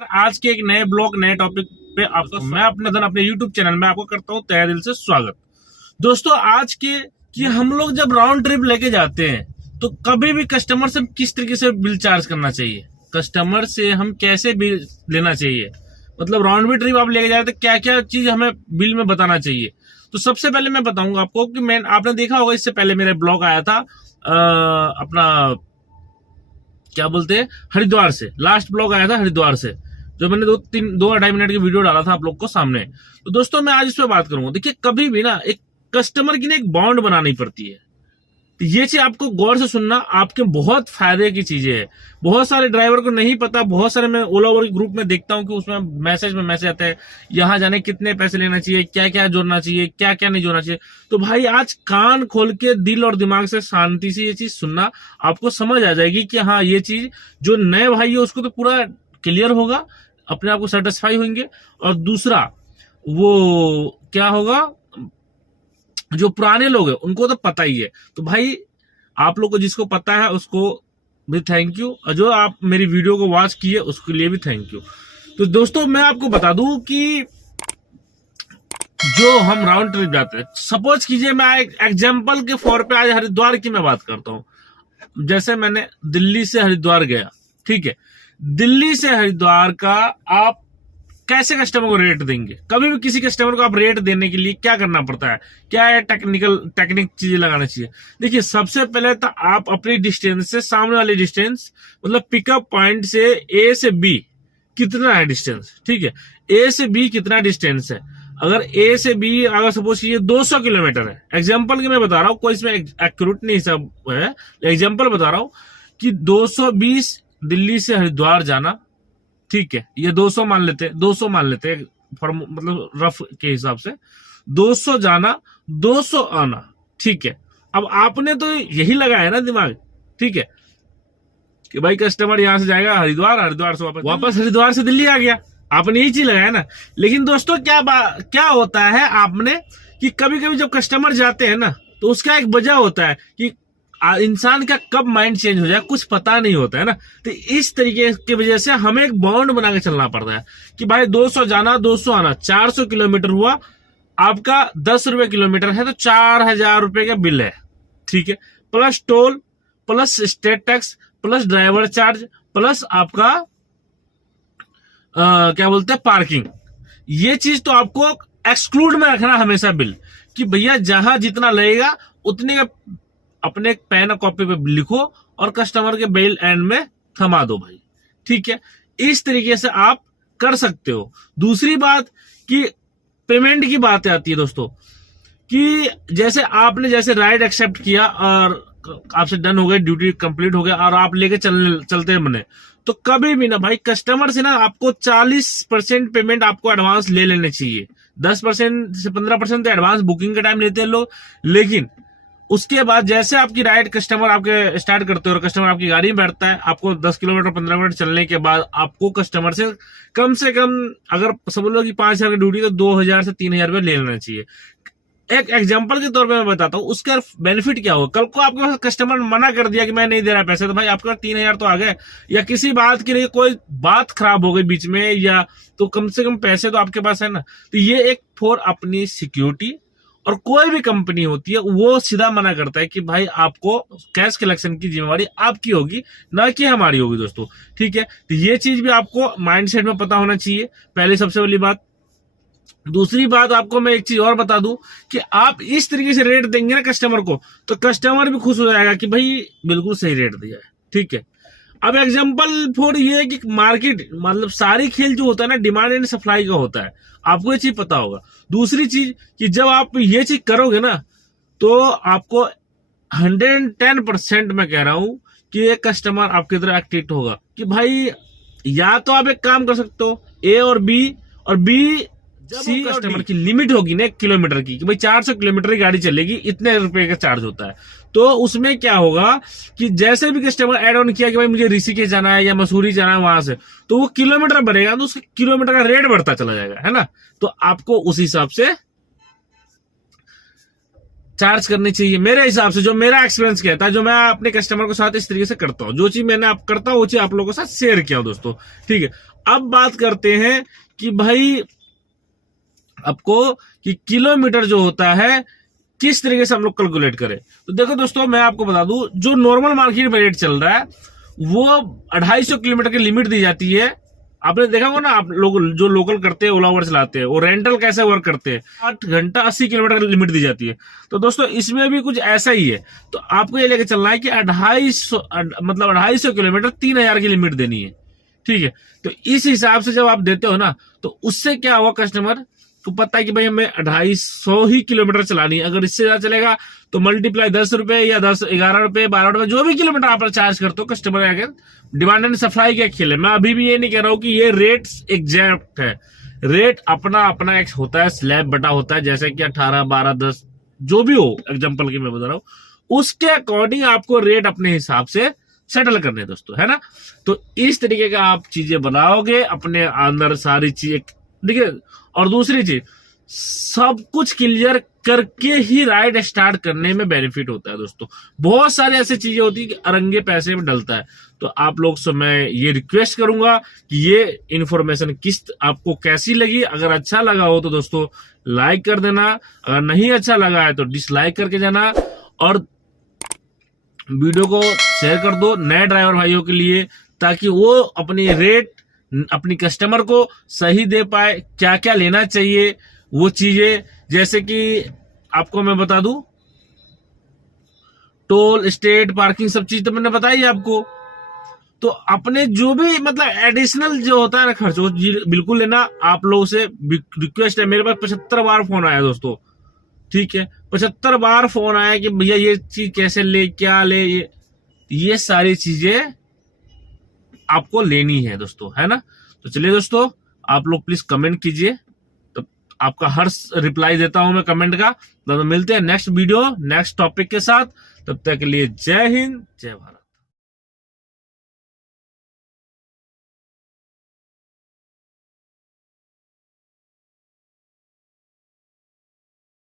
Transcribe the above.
आज के एक नए ब्लॉग नए टॉपिक पे आपको मैं अपने YouTube चैनल में आपको करता हूँ तहे दिल से स्वागत। दोस्तों आज के कि हम लोग जब राउंड ट्रिप लेके जाते हैं तो कभी भी कस्टमर से किस तरीके से बिल चार्ज करना चाहिए, कस्टमर से हम कैसे बिल लेना चाहिए, मतलब राउंड भी ट्रिप आप लेके जा रहे तो क्या क्या चीज हमें बिल में बताना चाहिए। तो सबसे पहले मैं बताऊंगा आपको कि आपने देखा होगा इससे पहले मेरा ब्लॉग आया था अपना क्या बोलते हैं हरिद्वार से, लास्ट ब्लॉग आया था हरिद्वार से, जो मैंने 2-2.5 मिनट की वीडियो डाला था आप लोग को सामने। तो दोस्तों मैं आज इस पे बात करूंगा। देखिए कभी भी ना एक कस्टमर की ना एक बॉन्ड बनानी पड़ती है, तो ये चीज आपको गौर से सुनना, आपके बहुत फायदे की चीजें है। बहुत सारे ड्राइवर को नहीं पता, बहुत सारे मैं ओला ओवर ग्रुप में देखता हूँ कि उसमें मैसेज आता है यहाँ जाने कितने पैसे लेना चाहिए, क्या क्या जोड़ना चाहिए, क्या क्या नहीं जोड़ना चाहिए। तो भाई आज कान खोल के दिल और दिमाग से शांति से ये चीज सुनना, आपको समझ आ जाएगी कि हाँ ये चीज जो नए भाई है उसको तो पूरा क्लियर होगा, अपने आप को सेटिस्फाई होंगे। और दूसरा वो क्या होगा, जो पुराने लोग हैं उनको तो पता ही है। तो भाई आप लोग को जिसको पता है उसको भी थैंक यू, और जो आप मेरी वीडियो को वॉच किए उसके लिए भी थैंक यू। तो दोस्तों मैं आपको बता दूं कि जो हम राउंड ट्रिप जाते हैं, सपोज कीजिए मैं एक एग्जांपल के फॉर पे आज हरिद्वार की मैं बात करता हूं। जैसे मैंने दिल्ली से हरिद्वार गया, ठीक है, दिल्ली से हरिद्वार का आप कैसे कस्टमर को रेट देंगे। कभी भी किसी कस्टमर को आप रेट देने के लिए क्या करना पड़ता है, क्या है टेक्निक चीजें लगाना चाहिए। देखिए सबसे पहले तो आप अपनी डिस्टेंस से सामने वाली डिस्टेंस, मतलब पिकअप पॉइंट से ए से बी कितना है डिस्टेंस, ठीक है, ए से बी कितना डिस्टेंस है। अगर ए से बी अगर सपोज ये 200 किलोमीटर है, एग्जाम्पल की मैं बता रहा हूँ, कोई इसमें एक्यूरेट नहीं सब है, एग्जाम्पल बता रहा हूँ कि 220 दिल्ली से हरिद्वार जाना, ठीक है, ये 200 मान लेते, 200 मान लेते मतलब रफ के हिसाब से 200 जाना 200 आना, ठीक है। अब आपने तो यही लगाया ना दिमाग, ठीक है, कि भाई कस्टमर यहां से जाएगा हरिद्वार, हरिद्वार से वापस हरिद्वार से दिल्ली आ गया, आपने यही चीज लगाया ना। लेकिन दोस्तों क्या होता है आपने कि कभी कभी जब कस्टमर जाते हैं ना तो उसका एक वजह होता है कि इंसान का कब माइंड चेंज हो जाए कुछ पता नहीं होता है ना। तो इस तरीके की वजह से हमें एक बॉन्ड बना के चलना पड़ता है कि भाई 200 जाना 200 आना, 400 किलोमीटर हुआ, आपका 10 रुपए किलोमीटर है तो 4000 रुपए का बिल है, ठीक है, plus toll, plus state tax, plus driver charge, plus आपका क्या बोलते हैं पार्किंग। ये चीज तो आपको एक्सक्लूड में रखना हमेशा बिल, कि भैया जहां जितना लगेगा उतने का अपने पेन और कॉपी पे लिखो और कस्टमर के बिल एंड में थमा दो भाई, ठीक है। इस तरीके से आप कर सकते हो। दूसरी बात कि पेमेंट की बात आती है दोस्तों, कि जैसे आपने जैसे राइड एक्सेप्ट किया और आपसे डन हो गया, ड्यूटी कंप्लीट हो गया और आप लेके चलते बने, तो कभी भी ना भाई कस्टमर से ना आपको 40% पेमेंट आपको एडवांस ले लेने चाहिए। 10% से 15% तो एडवांस बुकिंग का टाइम लेते हैं लोग, लेकिन उसके बाद जैसे आपकी राइड कस्टमर आपके स्टार्ट करते हो और कस्टमर आपकी गाड़ी में बैठता है, आपको 10 किलोमीटर 15 मिनट चलने के बाद आपको कस्टमर से कम अगर समझ लो कि 5000 की ड्यूटी तो 2000 से 3000 रुपये ले लेना चाहिए। एक एग्जांपल के तौर पे मैं बताता हूँ उसका बेनिफिट क्या होगा। कल को आपके पास कस्टमर मना कर दिया कि मैं नहीं दे रहा पैसे, तो भाई आपका 3000 तो आ गए, या किसी बात के लिए कोई बात खराब हो गई बीच में, या तो कम से कम पैसे तो आपके पास है ना। तो ये एक फॉर अपनी सिक्योरिटी, और कोई भी कंपनी होती है वो सीधा मना करता है कि भाई आपको कैश कलेक्शन की जिम्मेवारी आपकी होगी, ना कि हमारी होगी दोस्तों, ठीक है। तो ये चीज भी आपको माइंडसेट में पता होना चाहिए, पहले सबसे पहली बात। दूसरी बात आपको मैं एक चीज और बता दूं कि आप इस तरीके से रेट देंगे ना कस्टमर को, तो कस्टमर भी खुश हो जाएगा कि भाई बिल्कुल सही रेट दिया है, ठीक है। अब एग्जांपल फॉर ये है कि मार्केट मतलब सारी खेल जो होता है ना डिमांड एंड सप्लाई का होता है, आपको ये चीज पता होगा। दूसरी चीज कि जब आप ये चीज करोगे ना तो आपको 110% मैं कह रहा हूं कि एक कस्टमर आपकी तरह एक्टिव होगा कि भाई या तो आप एक काम कर सकते हो ए और बी सी कस्टमर की लिमिट होगी ना 1 किलोमीटर की, कि भाई 400 किलोमीटर की गाड़ी चलेगी, इतने रुपए का चार्ज होता है। तो उसमें क्या होगा कि जैसे भी कस्टमर ऐड ऑन किया कि भाई मुझे ऋषिकेश जाना है या मसूरी जाना है वहां से, तो वो किलोमीटर बढ़ेगा तो उसके किलोमीटर का रेट बढ़ता चला जाएगा, है ना। तो आपको उस हिसाब से चार्ज करनी चाहिए मेरे हिसाब से, जो मेरा एक्सपीरियंस कहता है, जो मैं अपने कस्टमर के साथ इस तरीके से करता हूं, जो चीज मैंने आप करता हूं वो चीज आप लोगों के साथ शेयर किया दोस्तों। ठीक है, अब बात करते हैं कि भाई आपको कि किलोमीटर जो होता है किस तरीके से हम लोग कैलकुलेट करें। तो देखो दोस्तों, मैं आपको बता दूं, जो नॉर्मल मार्केट में रेट चल रहा है वो 250 किलोमीटर की लिमिट दी जाती है। आपने देखा होगा ना, आप लोग जो लोकल करते हैं, ओला उबर चलाते हैं, वो रेंटल कैसे वर्क करते हैं, 8 घंटा 80 किलोमीटर की लिमिट दी जाती है। तो दोस्तों इसमें भी कुछ ऐसा ही है। तो आपको ये लेके चलना है कि 250 किलोमीटर 3000 की लिमिट देनी है। ठीक है, तो इस हिसाब से जब आप देते हो ना, तो उससे क्या हुआ, कस्टमर को पता है कि भाई हमें 250 ही किलोमीटर चलानी है। अगर इससे ज्यादा चलेगा तो मल्टीप्लाई 10 रुपए या 10, 11 रुपए, 12 रुपए, जो भी किलोमीटर आप चार्ज करते हो, कस्टमर अगर डिमांड एंड सप्लाई का खेल है। मैं अभी भी ये नहीं कह रहा हूं कि ये रेट एग्जैक्ट है, रेट अपना अपना एक होता है, स्लैब बटा होता है, जैसे कि 18, 12, 10 जो भी हो, एग्जाम्पल की मैं बता रहा हूं, उसके अकॉर्डिंग आपको रेट अपने हिसाब से सेटल करने हैं दोस्तों, है ना। तो इस तरीके का आप चीजें बनाओगे अपने अंदर सारी चीजें, देखिए। और दूसरी चीज, सब कुछ क्लियर करके ही राइड स्टार्ट करने में बेनिफिट होता है दोस्तों। बहुत सारी ऐसी चीजें होती है कि अरंगे पैसे में डलता है। तो आप लोग से मैं ये रिक्वेस्ट करूंगा कि ये इन्फॉर्मेशन आपको कैसी लगी। अगर अच्छा लगा हो तो दोस्तों लाइक कर देना, अगर नहीं अच्छा लगा है तो डिसलाइक करके जाना, और वीडियो को शेयर कर दो नए ड्राइवर भाइयों के लिए, ताकि वो अपनी रेट अपनी कस्टमर को सही दे पाए। क्या क्या लेना चाहिए वो चीजें, जैसे कि आपको मैं बता दूं, टोल, स्टेट, पार्किंग, सब चीज तो मैंने बताई आपको। तो अपने जो भी मतलब एडिशनल जो होता है ना खर्च, वो बिल्कुल लेना। आप लोगों से रिक्वेस्ट है, मेरे पास 75 बार फोन आया दोस्तों। ठीक है, 75 बार फोन आया कि भैया ये चीज कैसे ले, क्या ले, ये सारी चीजें आपको लेनी है दोस्तों, है ना। तो चलिए दोस्तों, आप लोग प्लीज कमेंट कीजिए, तो आपका हर रिप्लाई देता हूं मैं कमेंट का। तो मिलते हैं नेक्स्ट वीडियो नेक्स्ट टॉपिक के साथ, तब तक के लिए जय हिंद, जय भारत।